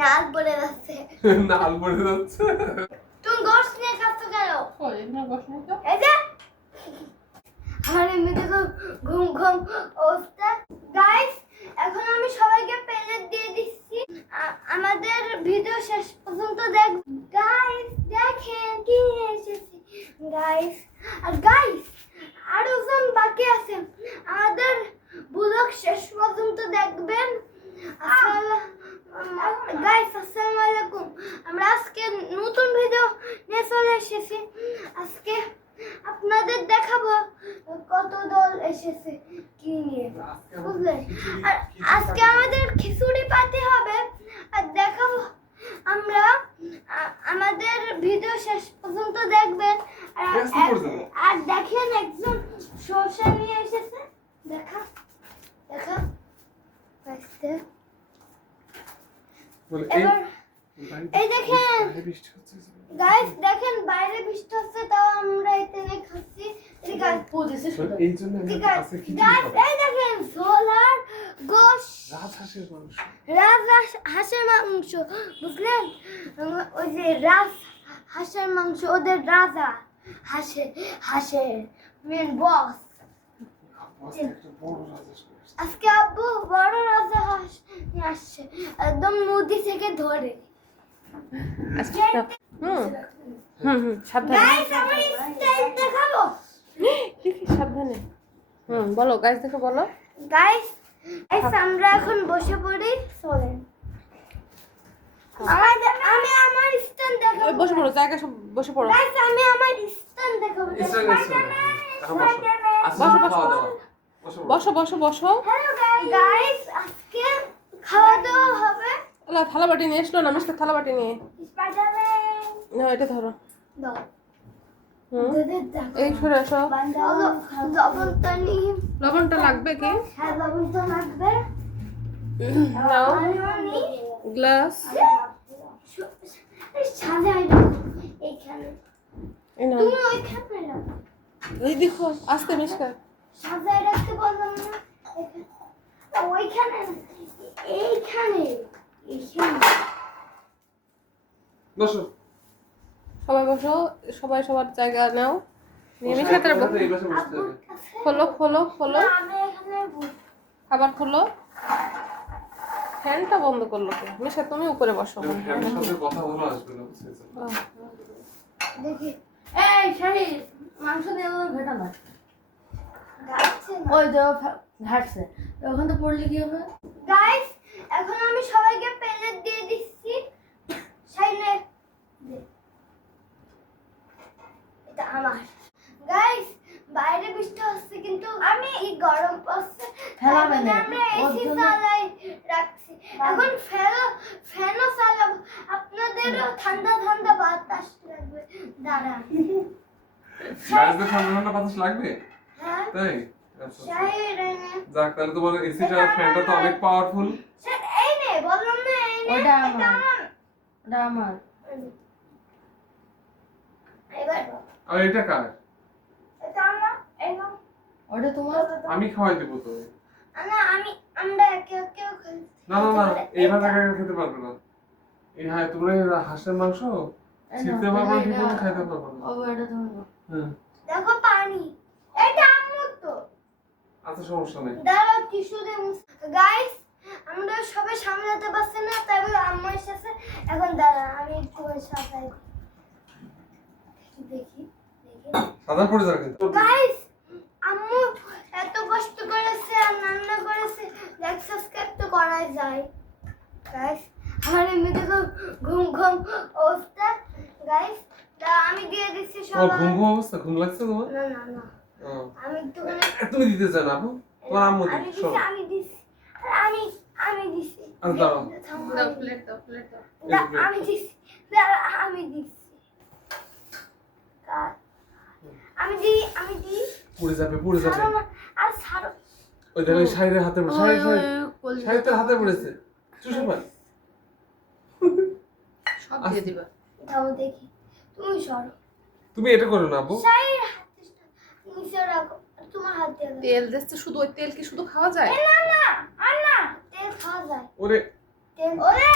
নাল পড়ে যাচ্ছে। নাল পড়ে যাচ্ছে। তুমি গোশ নিয়ে খাচ্ছ কেন? ওই না গোশ নেই তো। এই যে আমার এমনিতে তো ঘুম ঘুম অবস্থা। গাইস এখন আমি সবাইকে প্লেট দিয়ে দিচ্ছি। আমাদের ভিডিও শেষ পর্যন্ত দেখ। গাইস দেখেন কি নিয়ে এসেছি গাইস। আর গাইস আরো জন বাকি আছে, আমাদের ব্লগ শেষ পর্যন্ত দেখবেন। গাইস আসসালামু আলাইকুম। আমরা আজকে নতুন ভিডিও নিয়ে চলে এসেছি। আজকে আপনাদের দেখাবো কত দল এসেছে কি নিয়ে, বুঝলেন? আর আজকে আমাদের খিচুড়ি পাতি হবে আর দেখাবো আমরা। আমাদের ভিডিও শেষ পর্যন্ত দেখবেন। আর দেখেন একজন শসা নিয়ে এসেছে। দেখা দেখা এবার এই দেখেন গাইস, দেখেন বাইরে বৃষ্টি হচ্ছে তাও আমরা এখানে খাচ্ছি। এই জন্য আজকে খিচুড়ি গাইস খাবো। এই দেখেন সোলার গোশ, রাজহাঁসের মাংস। হাঁসের মাংস, বুঝলেন? ওই যে হাঁসের মাংস, ওদের রাজা হাঁসের মেন বস। আজকে আব্বু বড় রাজা হাঁস নিয়ে আসছে, একদম নদী থেকে ধরে। আচ্ছা সাবধানে। গাইস আমি স্টাইল দেখাবো। দেখি সাবধানে। বলো গাইস, দেখো বলো। গাইস আমরা এখন বসে পড়ি, চলেন। আমি আমার স্ট্যান্ড দেখাবো। ওই বসে পড়ো, জায়গা সব বসে পড়ো। গাইস আমি আমার স্ট্যান্ড দেখাবো। বসো বসো বসো। হ্যালো গাইস আজকে খাওয়া দাওয়া হবে। ওলা থালা বাটি নিয়ে এসলো না, মিষ্টি থালা বাটি নিয়ে। স্পাইডারম্যান না এটা ধরো। দাও। এই সরে আসো। লবণটা নিয়ে। লবণটা লাগবে কি? হ্যাঁ লবণটা লাগবে। নাও আমি গ্লাস। সাজাই রাখো এইখানে। এই নাও। তুমি ওইখানে রাখো। এই দেখো আস্তে মিষ্কার। সাজাই রাখতে বললাম না, ওইখানে এইখানে এইখানে। বসো। সবাই বসো, সবাই সবার জায়গা নাও। নিয়ে মিষ্কার এই পাশে বসতে হবে। খোলো খোলো খোলো, না, আমি এখানে খাবার খোলো। ফ্যানটা বন্ধ করলো কে? মিষ্কার তুমি উপরে বসো। ফ্যানের সাথে কথা বলা আসবে না, বুঝছেন? দেখি এই শাহিদ মাংস দিয়ে ভেটা না, গাইছে না। ওই যে ঘাটছে ওখান তো পড়লে কি হবে? গাইস এখন আমি সবাইকে প্লেট দিয়ে দিচ্ছি। সাইলে এটা আমার। গাইস বাইরে বৃষ্টি হচ্ছে কিন্তু আমি এই গরম পড়ছে, ফেলাবে তাই না। আমরা ওর এসি জন্য- চালাই রাখছি। এখন ফ্যানও চালাবো, আপনাদেরও ঠান্ডা ঠান্ডা বাতাস লাগবে। দাঁড়ান। গাইসদের ঠান্ডা ঠান্ডা বাতাস লাগবে? হ্যাঁ তাই? আচ্ছা। শাহিদ এনে যাক, তাহলে তোমার এসিটা ফ্যানটা তো অনেক পাওয়ারফুল। এই নে বললাম না, এই নে। ওটা এটা আমার। ওটা আমার। এবার আর এটা কার? এটা আমার। এই নাও। ওটা তোমার। আমি খাওয়াই দেবো তো। না আমরা একে একে খাই। না না না, এইভাবে একা একা খেতে পারবে না। এই হ্যাঁ, তোমরা এই হাঁসের মাংস ছিঁড়তে পারবে না, ঠিক মতো খাইতে পারবে না। ও এটা তোমার। হ্যাঁ, দেখো পানি, এটা আম্মুর তো। আচ্ছা সমস্যা নেই। দাঁড়াও টিস্যু দে। গাইস আমরা সবাই সামলাতে পারছি না, তাই বলে আম্মু এসেছে। এখন দাঁড়া আমি একটু সাজাই দেখি। সাদা পড়ে যাবে কিন্তু। গাইস আম্মু এত কষ্ট করেছে আর রান্না করেছে, লাইক সাবস্ক্রাইব তো করাই যায়। গাইস আমার এমনিতে তো ঘুম ঘুম অবস্থা। গাইস আমি দিয়ে দিচ্ছি তোমার সবাই। ঘুম ঘুম অবস্থা, ঘুম লাগছে তোমার? না না না ও, আমি একটু তুমি দিতে চাও না আপু? তোমার আম্মু আমি দিচ্ছে। দিছি আমি দিছি আর আমি দিছি। আচ্ছা, দাঁড়াও। দাও প্লেট দাও, প্লেট দাও। আমি দিছি। দাঁড়া, আমি দিছি। আমি দি পড়ে যাবে, পড়ে যাবে। ছাড়ো না, আর ছাড়ো। ওই দেখো শাহিদের হাতে পড়ে, শাহিদের হাতে পড়েছে। চুষে পার। সব দিয়ে দিবা। দাও দেখি, তুমি সরো। তুমি এটা করো না আপু। শাড়ির হাতে নিচে রাখো, আর তোমার হাত দিয়ে দাও। তেল দিচ্ছে শুধু, ওই তেল কি শুধু খাওয়া যায়? না না আর না, তেল খাওয়া যায়। ওরে তেল ওরে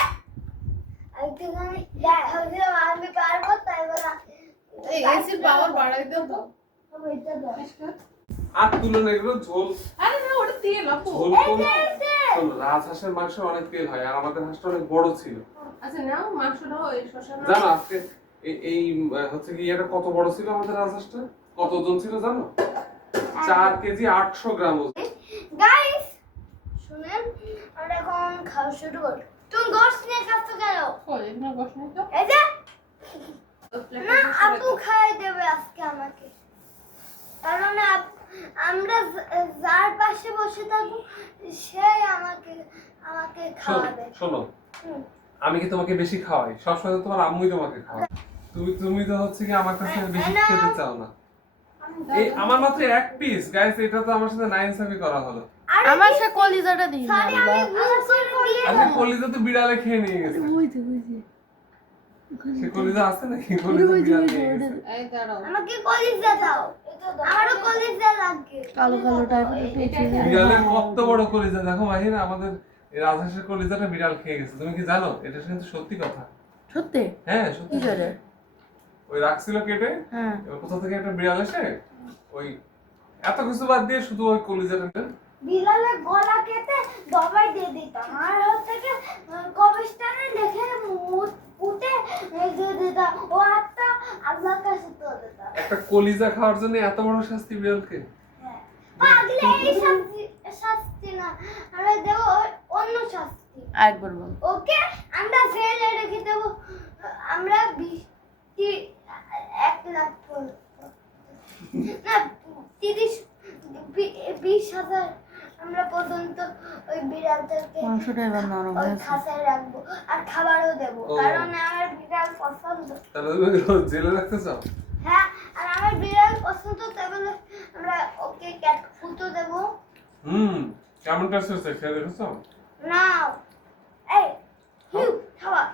বাড়াই দাও তো। বাবা, এটা দাও। আর তুলো না এগুলো ঝোল আরে না, ওটা তেল আপু। ঝোল কম। শোনো, রাজহাঁসের মাংস অনেক তেল হয় আর আমাদের হাঁসটা অনেক বড় ছিল। আচ্ছা নাও মাংসটাও এই শসা নাও। জানো আজকে এই হচ্ছে কি এটা কত বড় ছিল আমাদের রাজহাঁসটা? কত ওজন ছিল জানো? 4 কেজি 800 গ্রাম ওজন। গাইস শুনেন, আমরা এখন খাওয়া শুরু করি। তুমি গোশ নিয়ে খাচ্ছ কেন? কই এখানে বস নাই তো। এই যে ওই প্লেটে না, বসে আপু রাখো। খাই দেবে আজকে আমাকে, কারণ আমরা যার পাশে বসে থাকবো সেই আমাকে আমাকে খাওয়াবে। শোনো, হুম। আমি কি তোমাকে বেশি খাওয়াই? সবসময় তো তোমার আম্মুই তোমাকে খাওয়ায়। তুমি তো হচ্ছে কি আমার কাছে বেশি না। খেতে চাও না। এই আমার মাত্র এক পিস গাইস, এটা তো আমার সাথে নাইনসাফি করা হলো। আরে আমার সে কলিজাটা দিই না। সরি, আমি ভুল করে দিয়ে আজকে কলিজা তো বিড়ালে খেয়ে নিয়ে গেছে। ওই যে ওই যে সে কলিজা আছে নাকি? কলিজা বিড়াল নিয়ে গেছে। এই দাঁড়াও। আমাকে কলিজা দাও, আমারও কলিজা লাগবে। কালো কালো টাইপের বিড়ালের কত বড় কলিজা দেখো মাহিনা, আমাদের এই রাজহাঁসের কলিজাটা বিড়াল খেয়ে গেছে। তুমি কি জানো? এটা কিন্তু সত্যি কথা। সত্যি? হ্যাঁ কি সত্যি। করে? ওই রাখছিল কেটে, হ্যাঁ। এবার কোথা থেকে একটা বিড়াল এসে ওই এত কিছু বাদ দিয়ে শুধু ওই কলিজাটা বিলালের গলা কেটে দবাই দিয়ে দিতাম, আর হচ্ছে কি কবিস্তানে দেখে উঠে দিয়ে দিতাম, ও হাতটা আল্লাহর কাছে তো দিতাম। একটা কলিজা খাওয়ার জন্য এত বড় শাস্তি বিড়ালকে? হ্যাঁ, পাগলে এই শাস্তি শাস্তি না, আমরা দেবো অন্য শাস্তি। আরেকবার বল। ওকে, আমরা জেলে রেখে দেবো, আমরা 1 লাখ না 20,000 আমরা পর্যন্ত ওই বিড়ালটাকে মাংসটা এবার নরম ওই হয়েছে। খাঁচায় রাখবো, আর খাবারও দেবো, ও। কারণ আমার বিড়াল পছন্দ। তাহলে তুমি জেলে রাখতে চাও? হ্যাঁ, আর আমার বিড়াল পছন্দ, তাই বলে আমরা ওকে ক্যাট ফুডও দেবো। কেমন টেস্ট হচ্ছে খেয়ে দেখেছো? নাও, এই হিউ খাওয়া।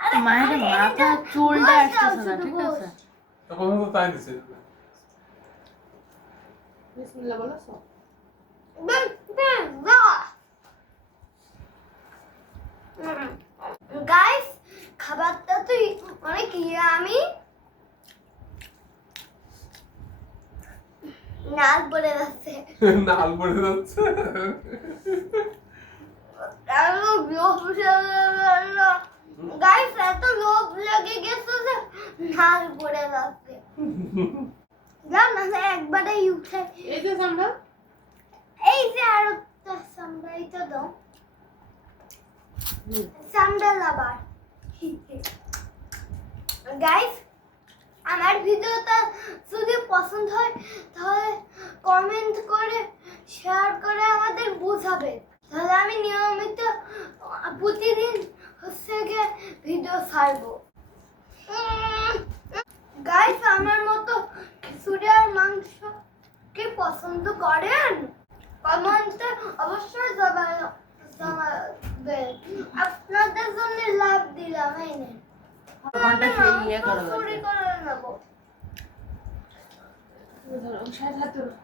আরে, মায়ের আরে, মাথা এটা চুলটা বস দাও, আসতেছে না, শুধু ঠিক বস। আছে? তখন তো তাই দিছে। বিসমিল্লাহ বলেছো? গাইস, খাবারটা তো অনেক ইয়ামি। নাক পড়ে যাচ্ছে, নাল পড়ে যাচ্ছে। গাইস এত লোভ লেগে গেছে যে নাক পড়ে যাচ্ছে। যাও না, একবারে উঠে এই যে সামনে এই যে আর একটা সামলাইতে দাও, সামলাল আবার। গাইস, আমার ভিডিওটা যদি পছন্দ হয় তাহলে কমেন্ট করে শেয়ার করে আমাদের বোঝাবে, তাহলে আমি নিয়মিত প্রতিদিন হচ্ছে গিয়ে ভিডিও ছাড়বো। গাইস, আমার মতো খিচুড়ি আর মাংস কি পছন্দ করেন? কমেন্টে অবশ্যই জানাবেন। আপনাদের জন্য লাভ দিলাম, এই নেন। ঘন্টা সেই ইয়ে করা লাগবে। চুরি করে নেবো। ধরো সাইড হাত ধরো।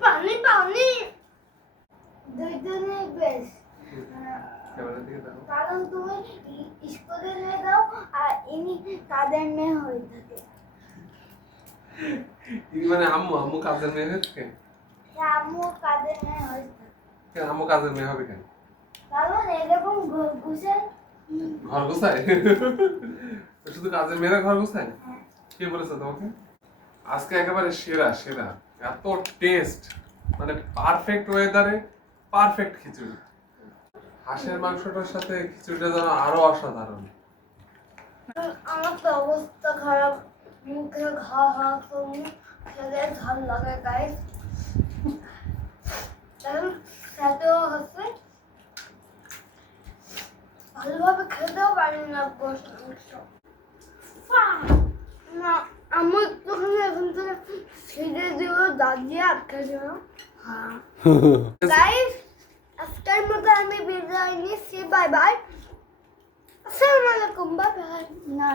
পানি পানি দুইজনে বেশ, ক্যামেরার দিকে দেখো। কারণ তুমি স্কুলে নিয়ে যাও আর ইনি কাদের মেয়ে হয়ে থাকে। ইনি মানে আম্মু কাজের মেয়ে হয়ে থাকে? আম্মু কাদের মেয়ে হয়ে থাকে, কেন আম্মু কাজের মেয়ে হবে কেন? কারণ এরকম ঘুষে। ঘর গোছায়? তো শুধু কাজের মেয়েরা ঘর গোছায়? কে বলেছে তোমাকে? আজকে একেবারে সেরা সেরা, এত টেস্ট, মানে পারফেক্ট ওয়েদারে পারফেক্ট খিচুড়ি। হাঁসের মাংসটার সাথে খিচুড়িটা যেন আরো অসাধারণ। আমার তো অবস্থা খারাপ, মুখে ঘা ঘা খেলে ঝাল লাগে গাইস। খেতেও হচ্ছে, ভালোভাবে খেতেও পারি না গোশ মাংস। না, আমি একটুখানি এখন থেকে ছিঁড়ে দিয়ে দাঁড়িয়ে আটকে দিলাম। হ্যাঁ গাইস, আজকের মতো আমি বিদায় নিচ্ছি, বাই বাই। আসসালামু আলাইকুম, বাই বাই। না